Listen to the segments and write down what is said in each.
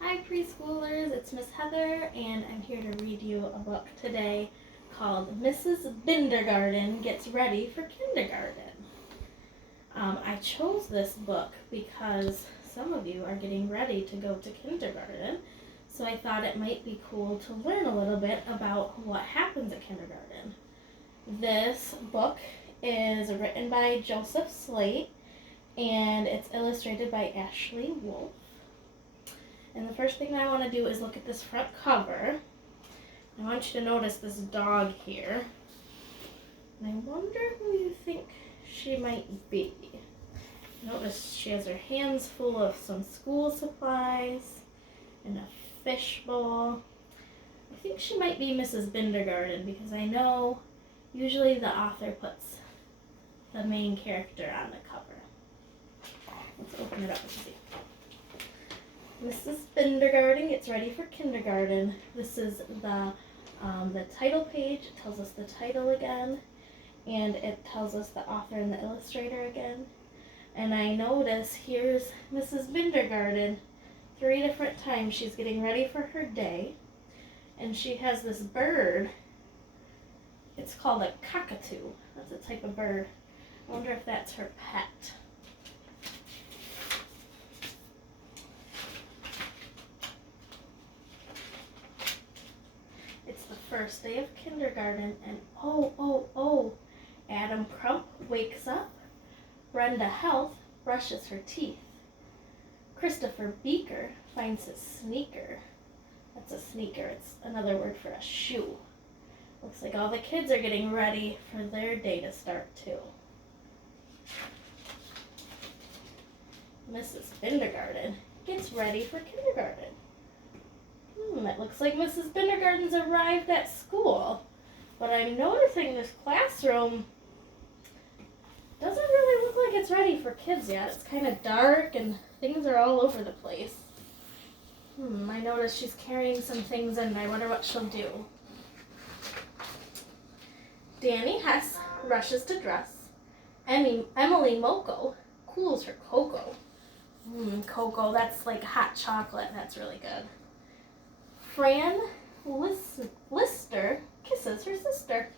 Hi preschoolers, it's Miss Heather and I'm here to read you a book today called Mrs. Bindergarten Gets Ready for Kindergarten. I chose this book because some of you are getting ready to go to kindergarten, so I thought it might be cool to learn a little bit about what happens at kindergarten. This book is written by Joseph Slate and it's illustrated by Ashley Wolf. And the first thing I want to do is look at this front cover. I want you to notice this dog here. And I wonder who you think she might be. Notice she has her hands full of some school supplies and a fish bowl. I think she might be Mrs. Bindergarten because I know usually the author puts the main character on the cover. Let's open it up and see. Mrs. Bindergarten Gets Ready for Kindergarten. This is the title page. It tells us the title again, and it tells us the author and the illustrator again. And I notice here's Mrs. Bindergarten 3 different times. She's getting ready for her day, and she has this bird. It's called a cockatoo. That's a type of bird. I wonder if that's her pet. First day of kindergarten, and Adam Crump wakes up. Brenda Health brushes her teeth. Christopher Beaker finds his sneaker. That's a sneaker. It's another word for a shoe. Looks like all the kids are getting ready for their day to start too. Mrs. Bindergarten gets ready for kindergarten. It looks like Mrs. Bindergarten's arrived at school, but I'm noticing this classroom doesn't really look like it's ready for kids yet. It's kind of dark and things are all over the place. I notice she's carrying some things in and I wonder what she'll do. Danny Hess rushes to dress. Emily Moko cools her cocoa. Cocoa, that's like hot chocolate. That's really good. Fran Lister kisses her sister.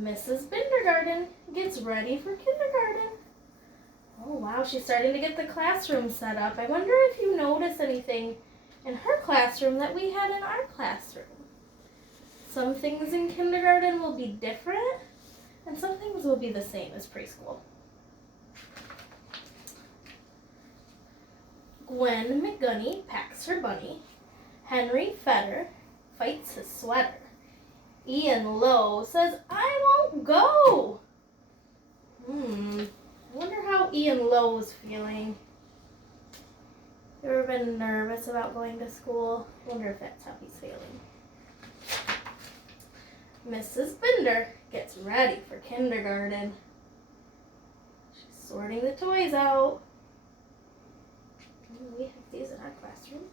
Mrs. Bindergarten gets ready for kindergarten. Oh wow, she's starting to get the classroom set up. I wonder if you notice anything in her classroom that we had in our classroom. Some things in kindergarten will be different, and some things will be the same as preschool. Gwen McGunney packs her bunny. Henry Fetter fights his sweater. Ian Lowe says, "I won't go." I wonder how Ian Lowe's feeling. You ever been nervous about going to school? Wonder if that's how he's feeling. Mrs. Binder gets ready for kindergarten. She's sorting the toys out. We have these in our classroom.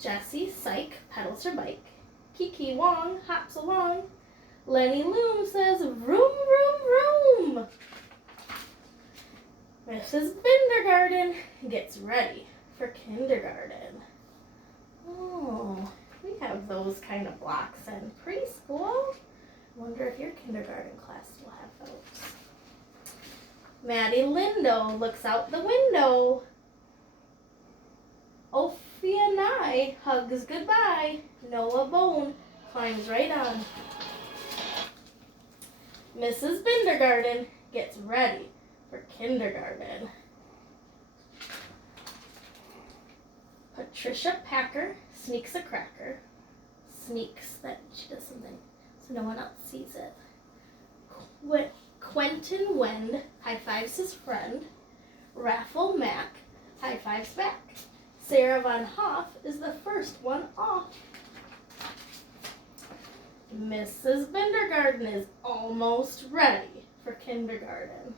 Jessie Syke pedals her bike. Kiki Wong hops along. Lenny Loom says, "Vroom, vroom, vroom." Mrs. Bindergarten gets ready for kindergarten. Oh, we have those kind of blocks in preschool. Wonder if your kindergarten class will have those. Maddie Lindo looks out the window. Ophia Nye hugs goodbye. Noah Bone climbs right on. Mrs. Bindergarten gets ready for kindergarten. Patricia Packer sneaks a cracker. Sneaks that she does something so no one else sees it. Quentin Wend high-fives his friend. Raffle Mack high-fives back. Sarah Von Hoff is the first one off. Mrs. Bindergarten is almost ready for kindergarten.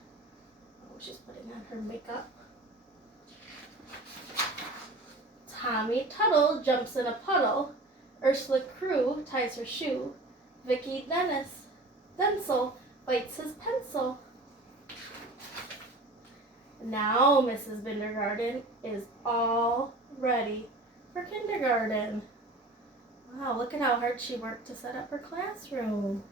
Oh, she's putting on her makeup. Tommy Tuttle jumps in a puddle. Ursula Crew ties her shoe. Vicki Denzel bites his pencil. Now Mrs. Bindergarten is all ready for kindergarten. Wow, look at how hard she worked to set up her classroom.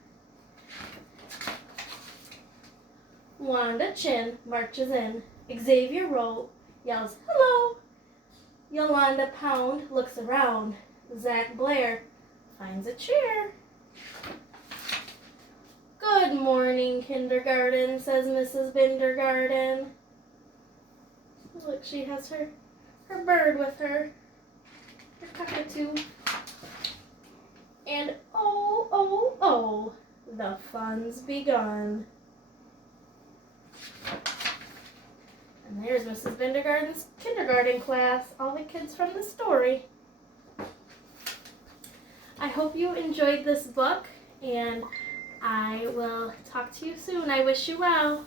Wanda Chin marches in. Xavier Rowe yells, "Hello!" Yolanda Pound looks around. Zach Blair finds a chair. "Good morning, kindergarten," says Mrs. Bindergarten. Look, she has her bird with her cockatoo. And oh, oh, oh, the fun's begun. And there's Mrs. Bindergarten's kindergarten class, all the kids from the story. I hope you enjoyed this book, and I will talk to you soon. I wish you well.